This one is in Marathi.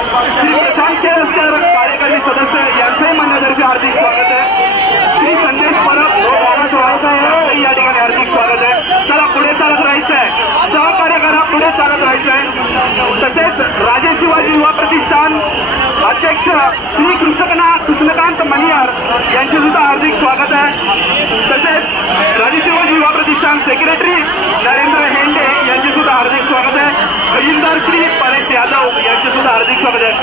श्री प्रशांत कार्यकारी सदस्य यांचंही म्हणण्यातर्फे हार्दिक स्वागत आहे श्री संदेश परब हो गाणं आहे या ठिकाणी हार्दिक स्वागत आहे चला पुढे चालत राहायचं आहे सहकार्य करा पुढे चालत राहायचं आहे तसेच राजे शिवाजी युवा प्रतिष्ठान अध्यक्ष श्री कृष्णकना कृष्णकांत मनियार यांचे सुद्धा हार्दिक स्वागत आहे तसेच राजे शिवाजी युवा प्रतिष्ठान सेक्रेटरी কৃষকদের